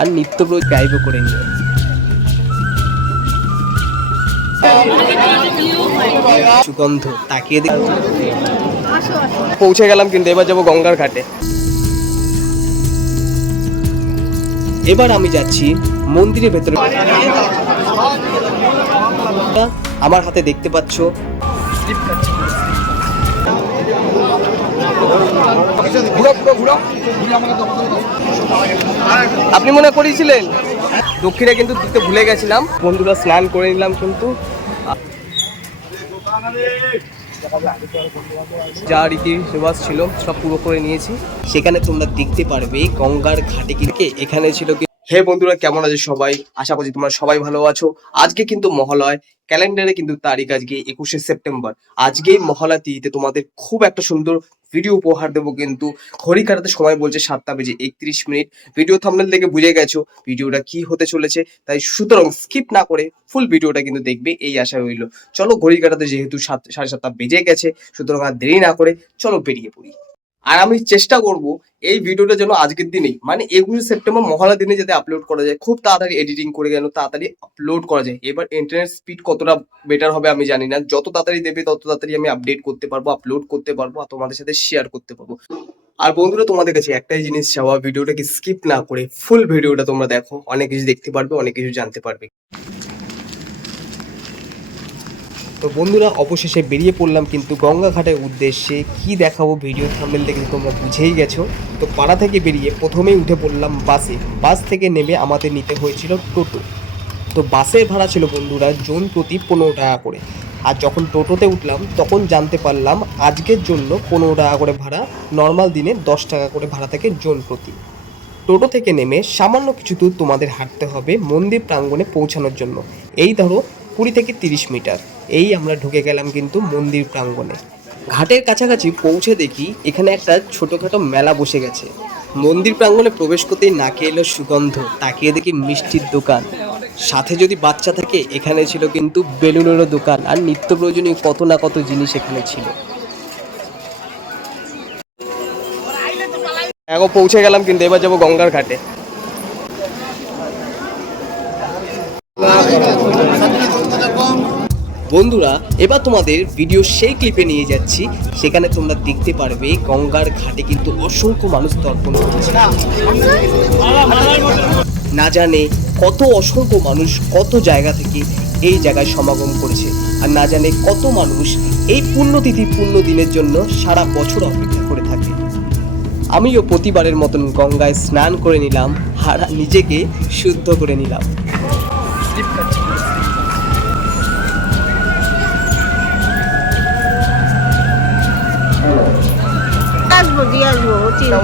আর নিত্য রোজ ড্রাইভও করে নিও। সুগন্ধ তাকিয়ে দেখ পৌঁছে গেলাম কিন্তু এবার যাব গঙ্গার ঘাটে। এবার আমি যাচ্ছি মন্দিরের ভেতরে। আমার হাতে দেখতে পাচ্ছ। আপনি মনে করেছিলেন দক্ষিণে কিন্তু দিতে ভুলে গেছিলাম। বন্ধুরা স্নান করে নিলাম কিন্তু। যা রীতি রেওয়াজ ছিল, সব পুরো করে নিয়েছি। সেখানে তোমরা দেখতে পারবে গঙ্গার ঘাটে কিন্তু এখানে ছিল কি হে বন্ধুরা, কেমন আছে সবাই? আশা করছি তোমরা সবাই ভালো আছো। আজকে কিন্তু মহালয়, ক্যালেন্ডারে কিন্তু তারিখ আজকে একুশে সেপ্টেম্বর। আজকেই মহালয়া তিথিতে তোমাদের খুব একটা সুন্দর ভিডিও উপহার দেবো কিন্তু। ঘড়ি কাটাতে সময় বলছে সাতটা বেজে একত্রিশ মিনিট। ভিডিও থামনেল দেখে বুঝে গেছো ভিডিওটা কি হতে চলেছে। তাই সুতরাং স্কিপ না করে ফুল ভিডিওটা কিন্তু দেখবে, এই আশা রইল। চলো ঘড়ি কাটাতে যেহেতু সাত, সাড়ে সাতটা বেজে গেছে, সুতরাং আর দেরি না করে চলো বেরিয়ে পড়ি। আর আমি চেষ্টা করব এই ভিডিওটা যেন আজকের দিনেই মানে একুশে সেপ্টেম্বর মহালয়া দিনে যাতে আপলোড করা যায়, খুব তাড়াতাড়ি এডিটিং করে যেন তাড়াতাড়ি আপলোড করা যায়। এবার ইন্টারনেট স্পিড কতটা বেটার হবে আমি জানি না। যত তাড়াতাড়ি দেবে, তত তাড়াতাড়ি আমি আপডেট করতে পারব আপলোড করতে পারব আর তোমাদের সাথে শেয়ার করতে পারব। আর বন্ধুরা, তোমাদের কাছে একটাই জিনিস চাওয়া, ভিডিওটাকে স্কিপ না করে ফুল ভিডিওটা তোমরা দেখো। অনেক কিছু দেখতে পারবে, অনেক কিছু জানতে পারবে। তো বন্ধুরা, অবশেষে বেরিয়ে পড়লাম কিন্তু গঙ্গা ঘাটের উদ্দেশ্যে। কি দেখাবো ভিডিও থামেল দেখে তোমরা বুঝেই গেছো। তো পাড়া থেকে বেরিয়ে প্রথমেই উঠে পড়লাম বাসে। বাস থেকে নেমে আমাদের নিতে হয়েছিল টোটো। তো বাসের ভাড়া ছিল বন্ধুরা, জন প্রতি পনেরো টাকা করে। আর যখন টোটোতে উঠলাম, তখন জানতে পারলাম আজকের জন্য পনেরো টাকা করে ভাড়া নর্মাল দিনে দশ টাকা করে ভাড়া থাকে জন প্রতি। টোটো থেকে নেমে সামান্য কিছু দূর তোমাদের হাঁটতে হবে মন্দির প্রাঙ্গণে পৌঁছানোর জন্য। এই ধরো কুড়ি থেকে তিরিশ মিটার। এই আমরা ঢুকে গেলাম কিন্তু মন্দির প্রাঙ্গণে। ঘাটের কাছাকাছি পৌঁছে দেখি এখানে একটা ছোটোখাটো মেলা বসে গেছে। মন্দির প্রাঙ্গণে প্রবেশ করতেই নাকে এলো সুগন্ধ, তাকিয়ে দেখি মিষ্টির দোকান। সাথে যদি বাচ্চা থাকে, এখানে ছিল কিন্তু বেলুনেরও দোকান, আর নিত্য প্রয়োজনীয় কত না কত জিনিস এখানে ছিল। এখন পৌঁছে গেলাম কিন্তু, এবার যাব গঙ্গার ঘাটে। বন্ধুরা, এবার তোমাদের ভিডিও সেই ক্লিপে নিয়ে যাচ্ছি। সেখানে তোমরা দেখতে পারবে গঙ্গার ঘাটে কিন্তু অসংখ্য মানুষ তর্পণ করছে। না জানে কত অসংখ্য মানুষ কত জায়গা থেকে এই জায়গায় সমাগম করেছে, আর না জানে কত মানুষ এই পুণ্যতিথি পুণ্য দিনের জন্য সারা বছর অপেক্ষা করে থাকে। আমিও প্রতিবারের মতন গঙ্গায় স্নান করে নিলাম আর নিজেকে শুদ্ধ করে নিলাম। আসব দিয়ে আসব চিন্তা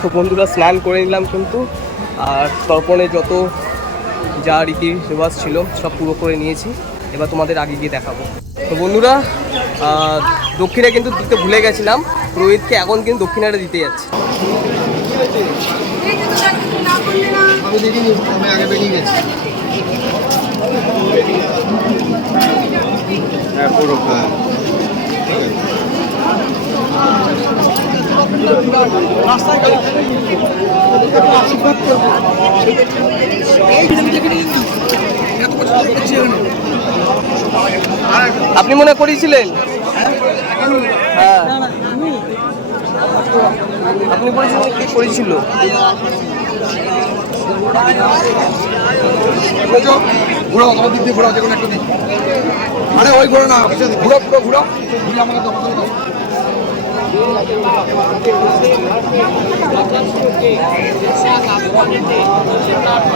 তো বন্ধুরা স্নান করে নিলাম কিন্তু আর তর্পণে যত যা রীতি রেওয়াজ ছিল সব পুরো করে নিয়েছি। এবার তোমাদের আগে গিয়ে দেখাবো। তো বন্ধুরা দক্ষিণে কিন্তু দিতে ভুলে গেছিলাম রোহিতকে এখন কিন্তু দক্ষিণাটা দিতে যাচ্ছে। আমি দেখিনি আমি আগে বেরিয়ে গেছি। হ্যাঁ আপনি মনে করেছিলেন হ্যাঁ। আপনি করেছিলেন? কে করেছিল? ঘুরাও আমার দিক দিয়ে ঘুরাও যে একটা দিক। আরে ওই ঘুরো না ঘুরো পুরো ঘুরো ঘুরে আমাকে দখল দাও। আসো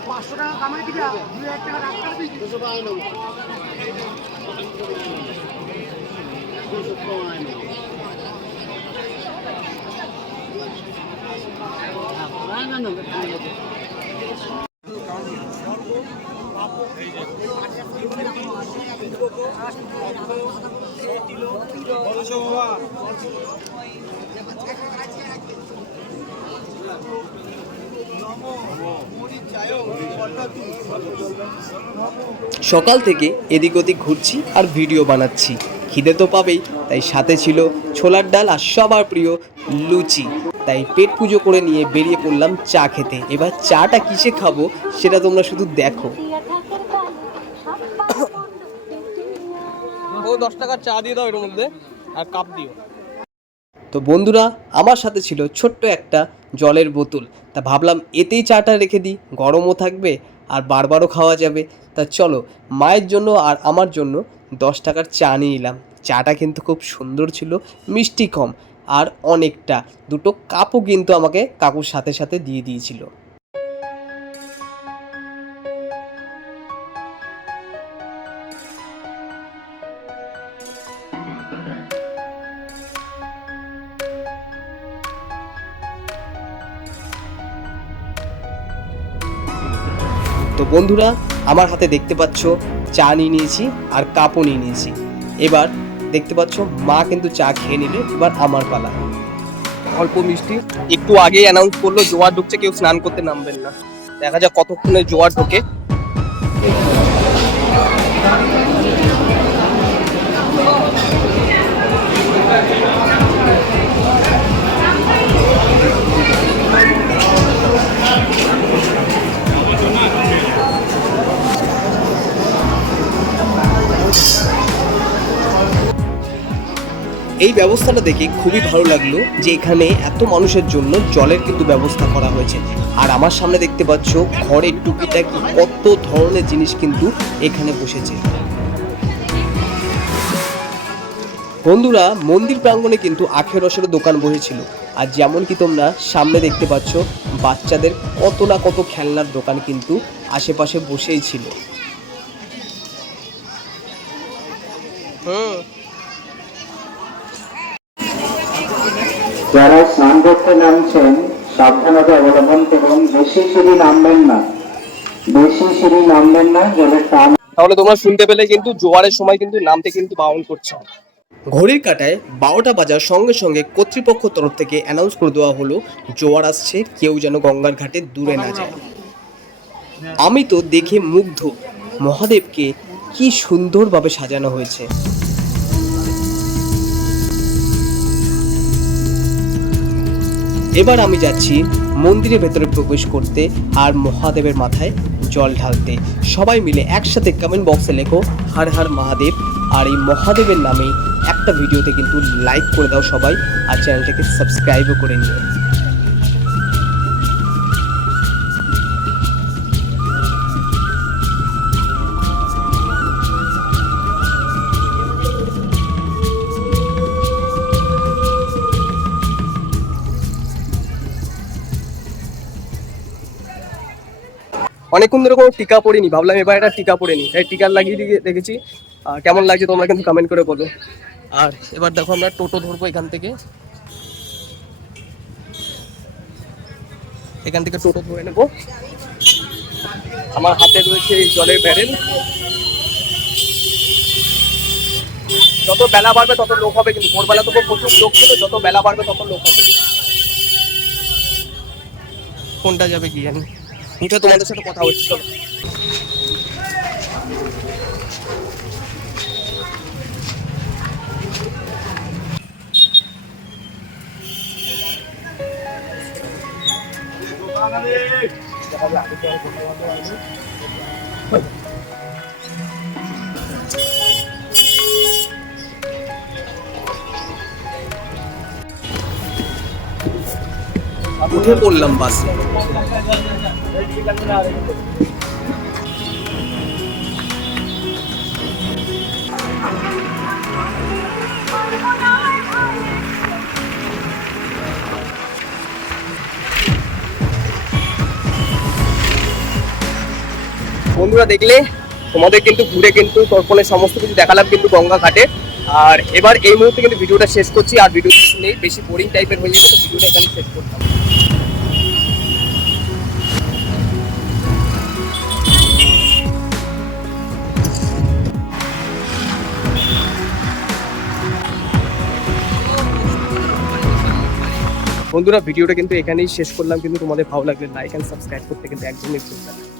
পাঁচশো টাকা কামাই দিবি দুই হাজার টাকা ডাক্তার দিবি দুশো টাকা নেব দুশো টাকা সকাল থেকে এদিক ওদিক ঘুরছি আর ভিডিও বানাচ্ছি। খিদে তো পাবেই, তাই সাথে ছিল ছোলার ডাল আর সবার প্রিয় লুচি। তাই পেট পুজো করে নিয়ে বেরিয়ে পড়লাম চা খেতে। এবার চাটা কিসে খাব সেটা তোমরা শুধু দেখো। ও, দশ টাকার চা দিয়ে দাও এর মধ্যে, আর কাপ দিও। তো বন্ধুরা, আমার সাথে ছিল ছোট্ট একটা জলের বোতল। তা ভাবলাম এতেই চাটা রেখে দিই, গরমও থাকবে আর বারবারও খাওয়া যাবে। তা চলো, মায়ের জন্য আর আমার জন্য দশ টাকার চা নিয়ে নিলাম চাটা কিন্তু খুব সুন্দর ছিল, মিষ্টি কম, আর অনেকটা। দুটো কাপও কিন্তু আমাকে কাকুর সাথে সাথে দিয়ে দিয়েছিল। তো বন্ধুরা, আমার হাতে দেখতে পাচ্ছ, চা নিয়ে নিয়েছি আর কাপও নিয়ে নিয়েছি। এবার দেখতে পাচ্ছ, মা কিন্তু চা খেয়ে নিলে এবার আমার পালা। অল্প মিষ্টি। একটু আগে অ্যানাউন্স করল, জোয়ার ঢুকছে, কেউ স্নান করতে নামবেন না। দেখা যাক কতক্ষণে জোয়ার ঢোকে। এই ব্যবস্থাটা দেখে খুবই ভালো লাগল যে এখানে এত মানুষের জন্য জলের কিন্তু ব্যবস্থা করা হয়েছে। আর আমার সামনে দেখতে পাচ্ছ ঘরের টুকিটাকি কত ধরনের জিনিস কিন্তু এখানে বসেছে। বন্ধুরা, মন্দির প্রাঙ্গণে কিন্তু আখের রসের দোকান বসেছিল। আর যেমন কি তোমরা সামনে দেখতে পাচ্ছ, বাচ্চাদের কত না কত খেলনার দোকান কিন্তু আশেপাশে বসেই ছিল। বেশি সিঁড়ি নামবেন না। বেশি সিঁড়ি নামবেন না জলের টান তাহলে তোমরা শুনতে পেলে কিন্তু জোয়ারের সময় কিন্তু নামতে কিন্তু বারণ করছে। ঘড়ির কাটায় বারোটা বাজার সঙ্গে সঙ্গে কর্তৃপক্ষ তরফ থেকে অ্যানাউন্স করে দেওয়া হলো জোয়ার আসছে কেউ যেন গঙ্গার ঘাটে দূরে না যায়। আমি তো দেখে মুগ্ধ। মহাদেবকে কি সুন্দরভাবে সাজানো হয়েছে। এবার আমি যাচ্ছি মন্দিরের ভেতরে প্রবেশ করতে আর মহাদেবের মাথায় জল ঢালতে। সবাই মিলে একসাথে কমেন্ট বক্সে লেখো, হার হার মহাদেব। আর এই মহাদেবের নামে একটা ভিডিওতে কিন্তু লাইক করে দাও সবাই, আর চ্যানেলটাকে সাবস্ক্রাইবও করে নিও। অনেকক্ষণ ধরে কোনো টিকা পড়িনি, ভাবলাম এবার একটা টিকা পড়ে এই টিকা লাগিয়ে দিয়ে দেখেছি। আর কেমন লাগছে তোমরা কিন্তু কমেন্ট করে বলো। আর এবার দেখো আমরা টোটো ধরবো এখান থেকে। এখান থেকে টোটো ধরে নেব। আমার হাতে রয়েছে এই জলের ব্যারেল যত বেলা বাড়বে তত লোক হবে কিন্তু ভোরবেলা তো প্রচুর লোক ছিল, যত বেলা বাড়বে তত লোক হবে। কোনটা যাবে কি জানি। উঠে তোমাদের সাথে কথা হচ্ছে চলো। উঠে পড়লাম বাসে বন্ধুরা দেখলে, তোমাদের কিন্তু ঘুরে কিন্তু তর্পণের সমস্ত কিছু দেখালাম কিন্তু গঙ্গা ঘাটে। আর এবার এই মুহূর্তে কিন্তু ভিডিওটা শেষ করছি, আর ভিডিও নেই বেশি বোরিং টাইপের হয়ে গেছে তো ভিডিওটা এখানে শেষ করতাম বন্ধুরা, ভিডিওটা কিন্তু এখানেই শেষ করলাম। কিন্তু তোমাদের ভালো লাগলে লাইক অ্যান্ড সাবস্ক্রাইব করতে কিন্তু একদমই ভুলবে না।